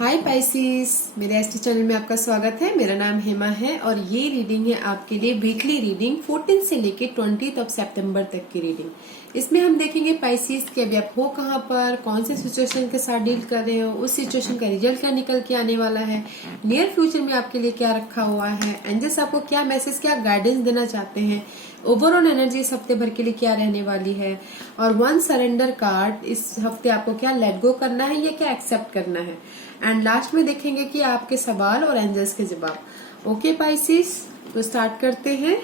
हाय Pisces, मेरे ST channel में आपका स्वागत है। मेरा नाम हेमा है और ये रीडिंग है आपके लिए वीकली रीडिंग 14 से लेके 20 सितंबर तक की रीडिंग। इसमें हम देखेंगे पाइसिस कि अभी आप हो कहाँ पर, कौन से सिचुएशन के साथ डील कर रहे हो, उस सिचुएशन का रिजल्ट क्या निकल के आने वाला है, नियर फ्यूचर में आपके लिए क्या रखा हुआ है, एंजल्स आपको क्या मैसेज, क्या गाइडेंस देना चाहते हैं, ओवरऑल एनर्जी इस हफ्ते भर के लिए क्या रहने वाली है, और वन सरेंडर कार्ड इस हफ्ते आपको क्या लेट गो करना है या क्या एक्सेप्ट करना है। एंड लास्ट में देखेंगे कि आपके सवाल और एंजल्स के जवाब। ओके पाइसिस, तो स्टार्ट करते हैं।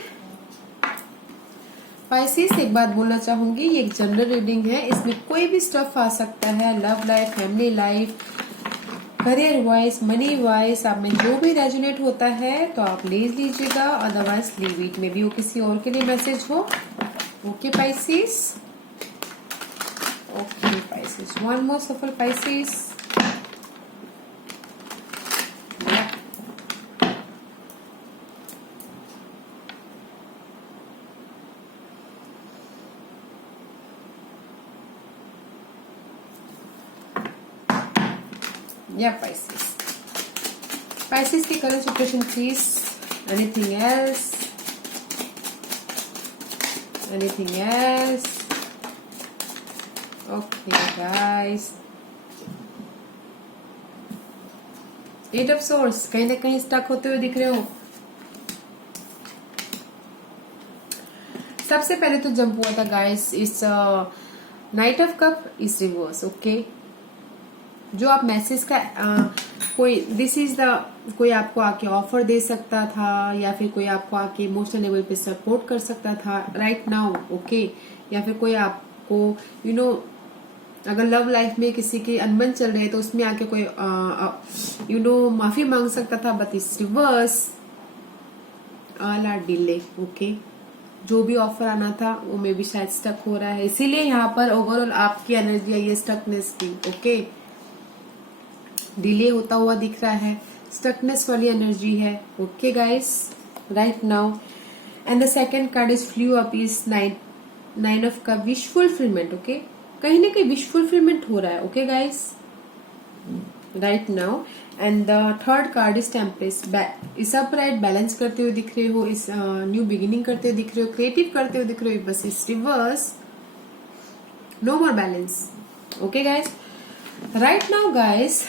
पाइसिस, एक बात बोलना चाहूंगी, ये एक जनरल रीडिंग है, इसमें कोई भी स्टफ आ सकता है। Love life, family life, career wise, money wise, आप में जो भी रेजोनेट होता है तो आप ले लीजिएगा, अदरवाइज लीव इट। में भी वो किसी और के लिए मैसेज हो। Okay Pisces, okay Pisces, one more सफल पाइसिस। Yeah, Pisces. Pisces की current situation, please. Anything else? Anything else? Okay, guys. Eight of Swords, कहीं ना कहीं स्टक होते हुए दिख रहे हो। सबसे पहले तो जंप हुआ था गाइस, इस night of cup is reverse. Okay, जो आप मैसेज का कोई दिस इज द कोई आपको आके ऑफर दे सकता था या फिर कोई आपको आके इमोशनल लेवल पे सपोर्ट कर सकता था राइट नाउ। ओके, या फिर कोई आपको अगर लव लाइफ में किसी के अनबन चल रहे तो उसमें आके कोई माफी मांग सकता था, बट इस reverse all are delay. Okay, जो भी ऑफर आना था वो मे भी शायद स्टक हो रहा है, इसीलिए यहाँ पर ओवरऑल आपकी एनर्जी आई है स्टकनेस की। ओके, डिले होता हुआ दिख रहा है, स्टकनेस वाली एनर्जी है। Okay guys, right now and the second card is फ्लू अप इज नाइन ऑफ का विश फुलफिलमेंट। ओके, कहीं ना कहीं विश फुलफिलमेंट हो रहा है। Okay guys, right now and the third card is temperance. इस अपराइट बैलेंस करते हुए दिख रहे हो, इस न्यू बिगिनिंग करते हुए दिख रहे हो, क्रिएटिव करते हुए दिख रहे हो, बस इस reverse no more balance. Okay guys, right now guys,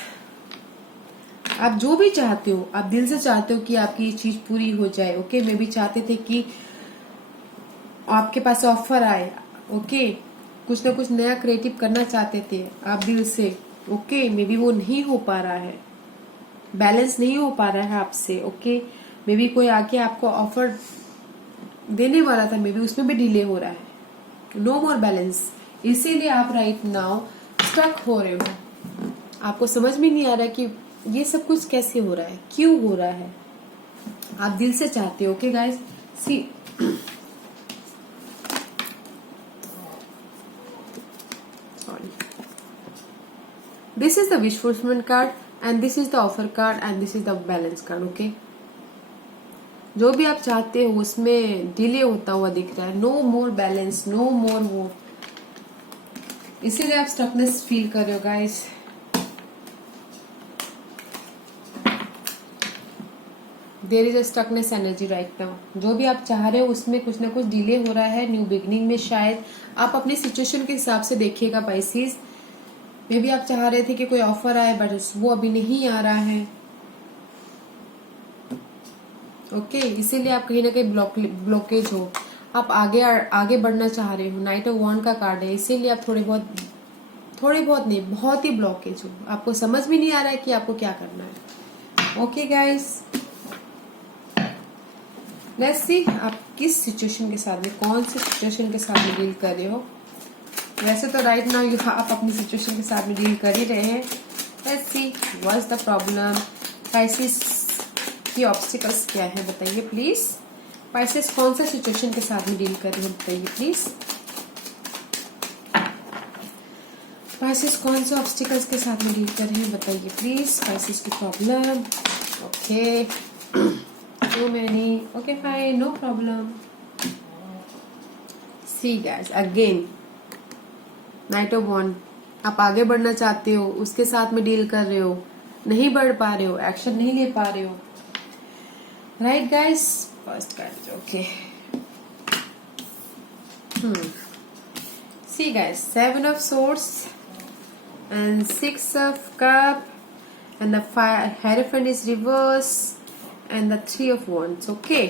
आप जो भी चाहते हो, आप दिल से चाहते हो कि आपकी ये चीज पूरी हो जाए। ओके, मैं भी चाहते थे कि आपके पास ऑफर आए। ओके, कुछ ना कुछ नया क्रिएटिव करना चाहते थे आप दिल से। ओके, मे बी वो नहीं हो पा रहा है, बैलेंस नहीं हो पा रहा है आपसे। ओके, मे बी कोई आके आपको ऑफर देने वाला था, मे बी उसमें भी डिले हो रहा है, नो मोर बैलेंस, इसीलिए आप राइट नाउ स्टक हो रहे हो। आपको समझ में नहीं आ रहा है कि ये सब कुछ कैसे हो रहा है, क्यों हो रहा है, आप दिल से चाहते हो। Okay guys, see sorry, this is the wish fulfilment card and this is the offer card and this is the balance card. Okay, जो भी आप चाहते हो उसमें डिले होता हुआ दिख रहा है, no more balance, no more वो, इसीलिए आप स्टकनेस फील कर रहे हो guys. There is a stuckness energy right now. जो भी आप चाह रहे हो उसमें कुछ ना कुछ डिले हो रहा है, न्यू बिगनिंग में शायद आप अपनी सिचुएशन के हिसाब से देखिएगा पाइसिस। मे भी आप चाह रहे थे कि कोई ऑफर आए बट वो अभी नहीं आ रहा है। ओके, इसीलिए आप कहीं ना कहीं ब्लॉकेज हो, आप आगे बढ़ना चाह रहे हो। नाइट ऑफ वॉन्ड का कार्ड है, इसीलिए आप थोड़े बहुत नहीं, बहुत ही ब्लॉकेज हो, आपको समझ में नहीं आ रहा है कि आपको क्या करना है। ओके गाइस, लेट्स सी आप किस सिचुएशन के साथ में, कौन से सिचुएशन के साथ में डील कर रहे हो। वैसे तो राइट नाउ आप अपनी सिचुएशन के साथ में डील कर ही रहे हैं। Let's see what's the problem, Pisces की ऑब्स्टिकल्स क्या है बताइए प्लीज। पाइसिस कौन सा सिचुएशन के साथ में डील कर रहे हैं बताइए प्लीज। पाइसिस कौन से ऑब्स्टिकल्स के साथ में डील कर रहे हैं बताइए प्लीज। पाइसिस की problem, okay, too many, okay fine, no problem. See guys, again knight of wand, आप आगे बढ़ना चाहते हो, उसके साथ में डील कर रहे हो, नहीं बढ़ पा रहे हो, एक्शन नहीं ले पा रहे हो, right guys. First card, okay. See guys, 7 of swords and 6 of cup and the Hierophant is reverse and the 3 of wands, okay।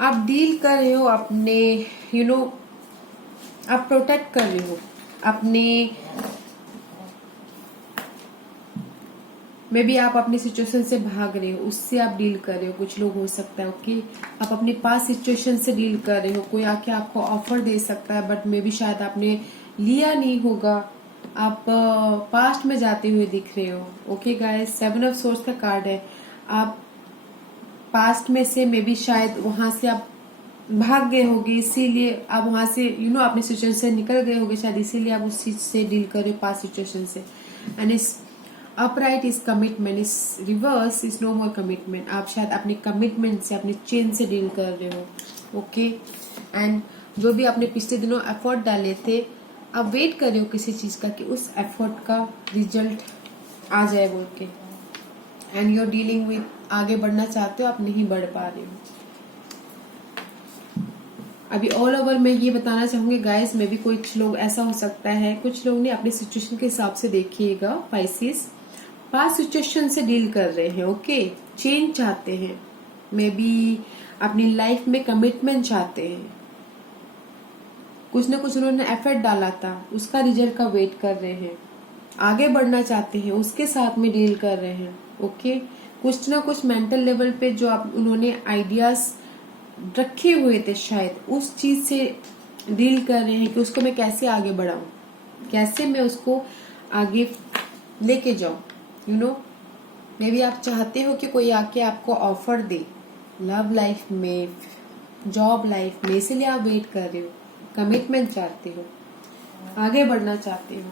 आप डील कर रहे हो अपने, आप प्रोटेक्ट कर रहे हो अपने, मे बी आप अपनी सिचुएशन से भाग रहे हो, उससे आप डील कर रहे हो। कुछ लोग हो सकता है, ओके, आप अपनी पास सिचुएशन से डील कर रहे हो। कोई आके आपको ऑफर दे सकता है, बट मे बी शायद आपने लिया नहीं होगा, आप पास्ट में जाते हुए दिख रहे हो, ओके गाइस। 7 of swords का कार्ड है। आप पास्ट में से मे बी शायद वहां से आप भाग गए होगे, इसीलिए आप वहां से अपनी सिचुएशन से निकल गए होगे शायद, इसीलिए आप उस चीज से डील कर रहे हो, पास्ट सिचुएशन से। एंड इस अपराइट इज कमिटमेंट, इस reverse is no more commitment. आप शायद अपने कमिटमेंट से, अपने चेन से डील कर रहे हो, ओके। एंड जो भी आपने पिछले दिनों एफर्ट डाले थे, आप वेट कर रहे हो किसी चीज का कि उस एफर्ट का रिजल्ट आ जाए बोल के। एंड यूर डीलिंग विथ, आगे बढ़ना चाहते हो, आप नहीं बढ़ पा रहे हो। अभी ऑल ओवर मैं ये बताना चाहूंगी गाइस, में भी कुछ लोग ऐसा हो सकता है, कुछ लोग ने अपने सिचुएशन के हिसाब से देखिएगा पाइसिस, पास्ट सिचुएशन से डील कर रहे हैं, ओके। चेंज चाहते हैं, मे बी अपनी लाइफ में कमिटमेंट चाहते हैं, कुछ न कुछ उन्होंने एफर्ट डाला था, उसका रिजल्ट का वेट कर रहे हैं, आगे बढ़ना चाहते हैं, उसके साथ में डील कर रहे हैं, ओके। कुछ ना कुछ मेंटल लेवल पे जो आप उन्होंने आइडियाज रखे हुए थे, शायद उस चीज से डील कर रहे हैं कि उसको मैं कैसे आगे बढ़ाऊं, कैसे मैं उसको आगे लेके जाऊं, मे बी आप चाहते हो कि कोई आके आपको ऑफर दे लव लाइफ में, जॉब लाइफ में, इसीलिए आप वेट कर रहे हो, कमिटमेंट चाहते हो, आगे बढ़ना चाहते हो,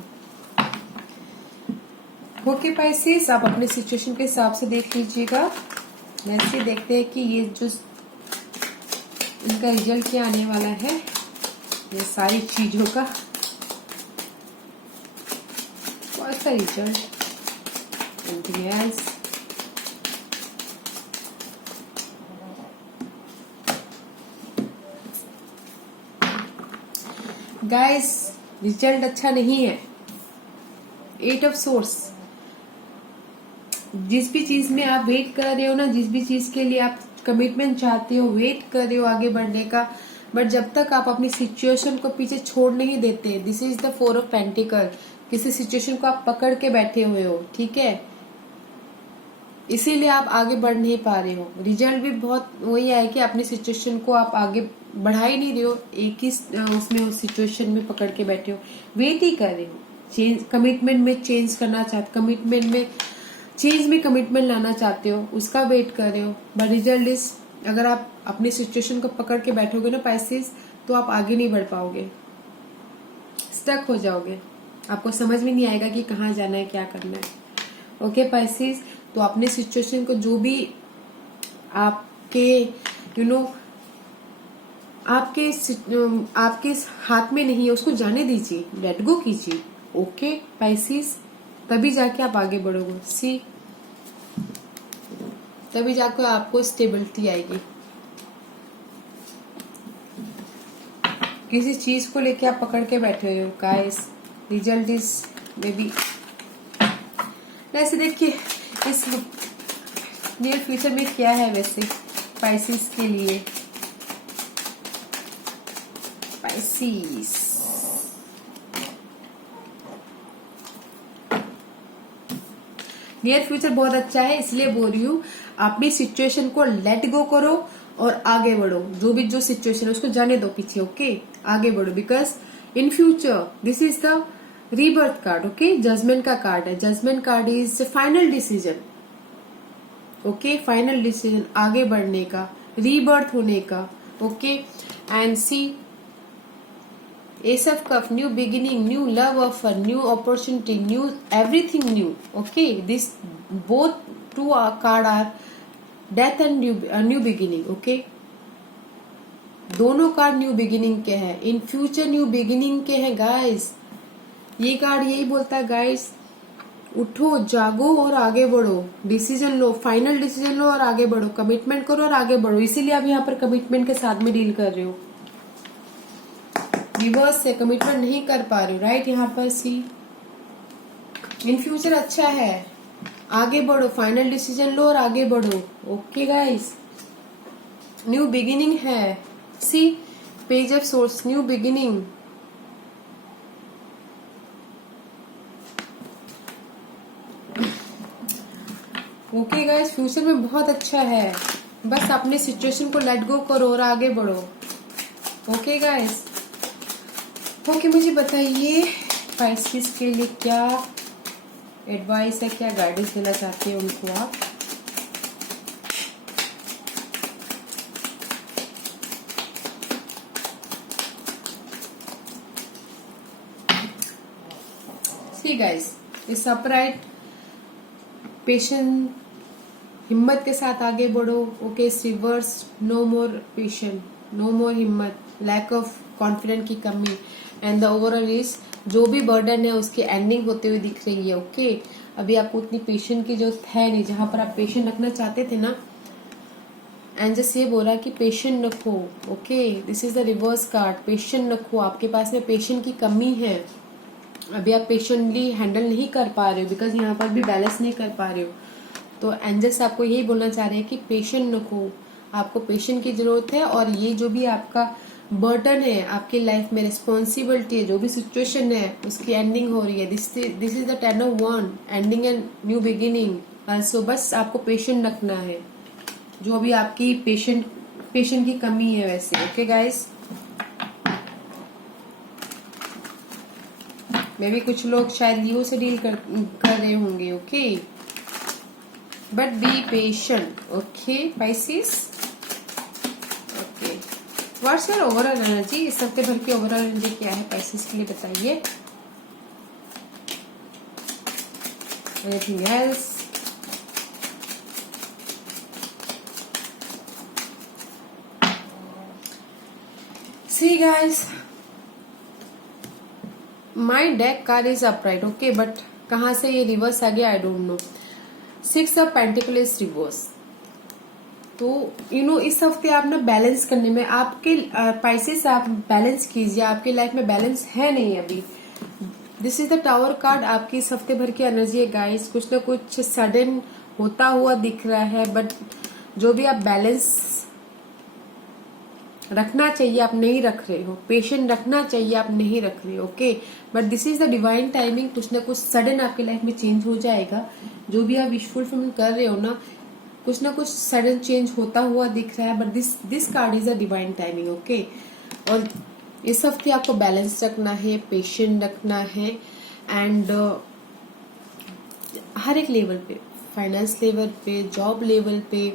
ओके पाइसेस। आप अपने सिचुएशन के हिसाब से देख लीजिएगा। वैसे देखते हैं कि ये जो इनका रिजल्ट क्या आने वाला है, ये सारी चीजों का what's the result, anything else. Guys, result अच्छा नहीं है। 8 of swords, जिस भी चीज में आप वेट कर रहे हो ना, जिस भी चीज के लिए आप कमिटमेंट चाहते हो, वेट कर रहे हो आगे बढ़ने का, बट जब तक आप अपनी सिचुएशन को पीछे छोड़ नहीं देते, this is the 4 of pentacle, किसी सिचुएशन को आप पकड़ के बैठे हुए हो, ठीक है, इसीलिए आप आगे बढ़ नहीं पा रहे हो। रिजल्ट भी बहुत वही है कि अपनी सिचुएशन को आप आगे बढ़ा ही नहीं रहे हो, एक ही उसमें उस सिचुएशन में पकड़ के बैठे हो, वेट ही कर रहे हो। चेंज, कमिटमेंट में चेंज करना चाहते, कमिटमेंट में चेंज में कमिटमेंट लाना चाहते हो, उसका वेट कर रहे हो, बट रिजल्ट इज, अगर आप अपनी सिचुएशन को पकड़ के बैठोगे ना पाइसेस, तो आप आगे नहीं बढ़ पाओगे, स्टक हो जाओगे, आपको समझ में नहीं आएगा कि कहाँ जाना है, क्या करना है, ओके पाइसेस। तो अपने सिचुएशन को, जो भी आपके आपके हाथ में नहीं है, उसको जाने दीजिए, लेट गो कीजिए, ओके पाइसेस, तभी जाके आप आगे बढ़ोगे, सी, तभी जाकर आपको स्टेबिलिटी आएगी। किसी चीज को लेके आप पकड़ के बैठे हो guys, result is may be, वैसे देखिए इस नियर फ्यूचर में क्या है वैसे पाइसेस के लिए। पाइसेस, नियर फ्यूचर बहुत अच्छा है, इसलिए बोल रही हूँ अपनी सिचुएशन को लेट गो करो और आगे बढ़ो, जो भी जो सिचुएशन है उसको जाने दो पीछे, ओके, आगे बढ़ो, because in future this is the rebirth card, okay, judgement का कार्ड है, judgement card is final decision, okay, final decision, आगे बढ़ने का, रीबर्थ होने का, okay. And see, Ace of Cup, new beginning, new love offer, new opportunity, new everything new. Okay, this both two card are death and new beginning. Okay, दोनों card new beginning के हैं, in future new beginning के हैं guys. ये card यही बोलता है guys उठो, जागो और आगे बढ़ो, डिसीजन लो, फाइनल डिसीजन लो और आगे बढ़ो, कमिटमेंट करो और आगे बढ़ो। इसीलिए आप यहाँ पर कमिटमेंट के साथ में डील कर रहे हो। रिवर्स से कमिटमेंट नहीं कर पा रहे हो, राइट। यहाँ पर सी इन फ्यूचर अच्छा है, आगे बढ़ो, फाइनल डिसीजन लो और आगे बढ़ो। ओके गाइस, न्यू बिगिनिंग है। See page of swords, new beginning. Okay guys, future में बहुत अच्छा है, बस अपने सिचुएशन को लेट गो करो और आगे बढ़ो। ओके गाइस, ओके मुझे बताइए पाइसेस के लिए क्या एडवाइस है, क्या गाइडेंस देना चाहते हैं उनको आप। सी गाइस, इस अपराइट, पेशेंट, हिम्मत के साथ आगे बढ़ो। Okay, reverse, no more patient, no more हिम्मत, लैक ऑफ कॉन्फिडेंट की कमी, एंड द ओवरऑल इज जो भी बर्डन है उसकी एंडिंग होते हुए दिख रही है। ओके, अभी आपको उतनी पेशेंट की जरूरत है नहीं, जहां पर आप पेशेंट रखना चाहते थे ना। एंड जस्ट ये बोला कि पेशेंट रखो। Okay, this is the reverse card, patient रखो। आपके पास में पेशेंट की कमी है, अभी आप पेशेंटली हैंडल नहीं कर पा रहे हो, बिकॉज यहाँ पर भी बैलेंस नहीं कर पा रहे हो। तो एंजल्स आपको यही बोलना चाह रहे हैं कि पेशेंट रखो, आपको पेशेंट की जरूरत है। और ये जो भी आपका बर्डन है, आपकी लाइफ में रिस्पॉन्सिबिलिटी है, जो भी सिचुएशन है उसकी एंडिंग हो रही है। दिस इज द 10 of 1, एंडिंग एंड न्यू बिगिनिंग। सो बस आपको पेशेंट रखना है, जो भी आपकी पेशेंट की कमी है वैसे। ओके गाइस, मे भी कुछ लोग शायद लियो से डील कर रहे होंगे। Okay, but be patient. Okay Pisces, okay what's your overall energy, इस हफ्ते भर की ओवरऑल एनर्जी क्या है पाइसेस के लिए बताइए। Anything else? See guys, my deck card is upright. Okay, but कहां से ये रिवर्स आ गया I don't know. 6 of Pentacles reverse. तो इस हफ्ते आप ना बैलेंस करने में, आपके पैसे आप बैलेंस कीजिए, आपके लाइफ में बैलेंस है नहीं अभी। This is the tower card, आपकी इस हफ्ते भर की एनर्जी है गाइस। कुछ ना कुछ सडन होता हुआ दिख रहा है, बट जो भी आप बैलेंस रखना चाहिए आप नहीं रख रहे हो, पेशेंट रखना चाहिए आप नहीं रख रहे हो। Okay, but this is the divine timing, कुछ ना कुछ सडन आपके लाइफ में चेंज हो जाएगा। जो भी आप विश फुलफिलमेंट कर रहे हो ना कुछ सडन चेंज होता हुआ दिख रहा है, but this card is a divine timing. Okay, और इस हफ्ते आपको बैलेंस रखना है, पेशेंट रखना है, एंड हर एक लेवल पे, फाइनेंस लेवल पे, जॉब लेवल पे,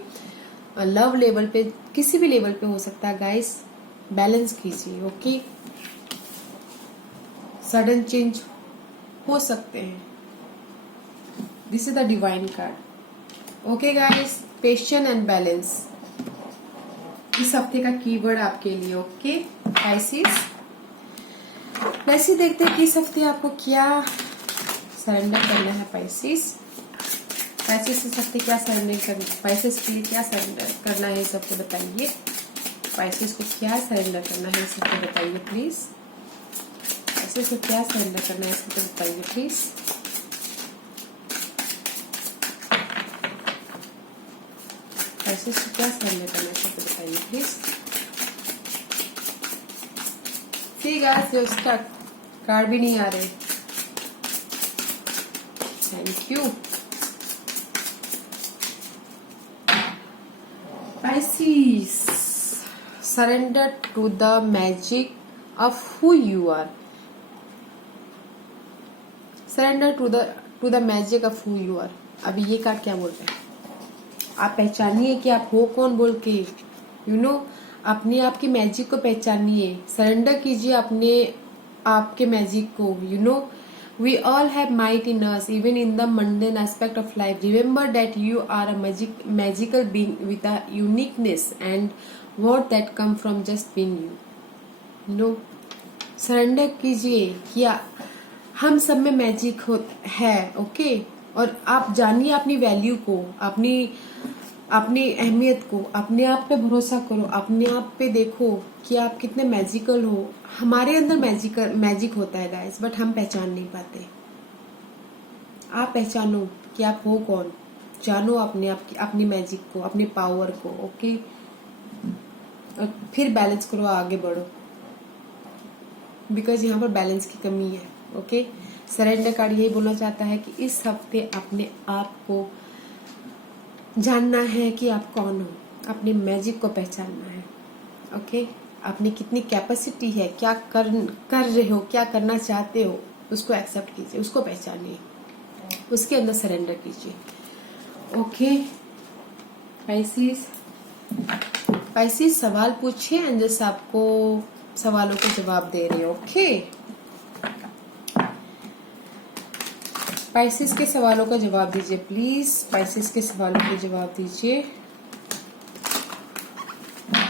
लव लेवल पे, किसी भी लेवल पे हो सकता है गाइस, बैलेंस कीजिए। ओके, सडन चेंज हो सकते हैं। This is the divine card. Okay guys, patience and balance इस हफ्ते का कीवर्ड आपके लिए। ओके पाइसेस, वैसे देखते हैं कि इस हफ्ते आपको क्या सरेंडर करना है पाइसेस। पाइसेस इस हफ्ते क्या सरेंडर करना, पाइसेस के लिए क्या सरेंडर करना है इस हफ्ते बताइए। पाइसेस को क्या सरेंडर करना है इस हफ्ते बताइए प्लीज। पाइसेस को क्या सरेंडर करना है इस हफ्ते बताइए प्लीज। पाइसेस को क्या सरेंडर करना है इस हफ्ते बताइए प्लीज। ठीक है, उसका कार्ड भी नहीं आ रहे। Thank you. Pisces, surrender to the magic of who you are. Surrender to the magic of who you are. अभी ये कार्ड क्या बोल रहे हैं, आप पहचानिए कि आप हो कौन बोल के। अपने आप की मैजिक को पहचानिए, सरेंडर कीजिए अपने आपके मैजिक को। We all have might in us, even in the mundane aspect of life. Remember that you are a magical being with a uniqueness and worth that come from just being you. Surrender कीजिए कि हम सब में magic है, okay. और आप जानिए अपनी वैल्यू को, अपनी अहमियत को, अपने आप पे भरोसा करो, अपने आप पे देखो कि आप कितने मैजिकल हो। हमारे अंदर मैजिक होता है गाइस, बट हम पहचान नहीं पाते। आप पहचानो कि आप हो कौन, जानो अपने आप की, अपनी मैजिक को, अपने पावर को, ओके। और फिर बैलेंस करो, आगे बढ़ो, बिकॉज यहाँ पर बैलेंस की कमी है, ओके। सरेंडर कार्ड यही बोलना चाहता है कि इस हफ्ते अपने आप को जानना है कि आप कौन हो, अपने मैजिक को पहचानना है, ओके। अपनी कितनी कैपेसिटी है, क्या कर रहे हो, क्या करना चाहते हो, उसको एक्सेप्ट कीजिए, उसको पहचानिए, उसके अंदर सरेंडर कीजिए, ओके। पाइसिस सवाल पूछिए, एंजल्स आपको सवालों के जवाब दे रहे हैं, ओके। पाइसिस के सवालों का जवाब दीजिए प्लीज, पाइसिस के सवालों के जवाब दीजिए,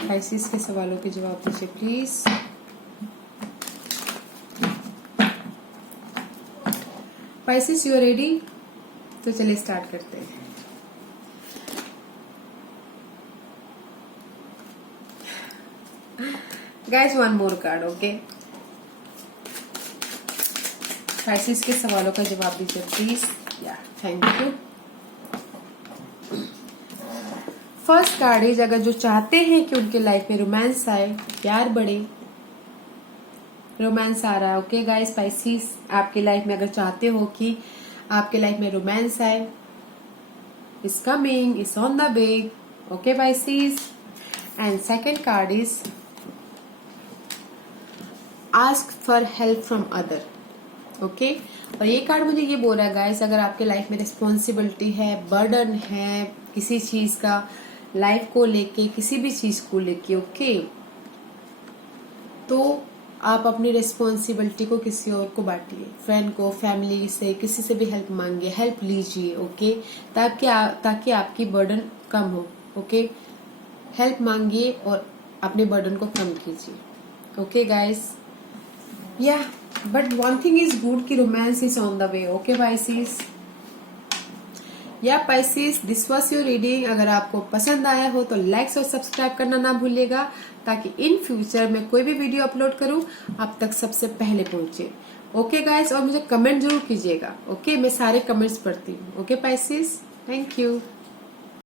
पाइसिस के सवालों के जवाब दीजिए please. Pisces you are ready? तो चलिए स्टार्ट करते हैं। Guys one more card, okay. Pisces के सवालों का जवाब दीजिए प्लीज। या thank you. First card is, अगर जो चाहते हैं कि उनके लाइफ में रोमांस आए, प्यार बढ़े, रोमांस आ रहा है, ओके गाइस। पाइसिस आपके लाइफ में अगर चाहते हो कि आपके लाइफ में रोमांस आए, is coming, is on the way, okay Pisces. And second card is ask for help from other, okay. और ये कार्ड मुझे ये बोल रहा है गाइस, अगर आपके लाइफ में रिस्पॉन्सिबिलिटी है, बर्डन है किसी चीज का, लाइफ को लेके, किसी भी चीज को लेके, ओके, तो आप अपनी रिस्पॉन्सिबिलिटी को किसी और को बांटिए, फ्रेंड को, फैमिली से, किसी से भी हेल्प मांगिए, हेल्प लीजिए, ओके, ताकि आपकी बर्डन कम हो, ओके। हेल्प मांगिए और अपने बर्डन को कम कीजिए, ओके गाइस। या but one thing is good कि romance is on the way, okay Pisces. या Pisces, this was your reading. अगर आपको पसंद आया हो तो लाइक और सब्सक्राइब करना ना भूलिएगा, ताकि इन फ्यूचर में कोई भी वीडियो अपलोड करूं आप तक सबसे पहले पहुंचे, ओके गाइस। और मुझे कमेंट जरूर कीजिएगा, ओके। मैं सारे कमेंट्स पढ़ती हूँ, ओके पाइसिस। Thank you.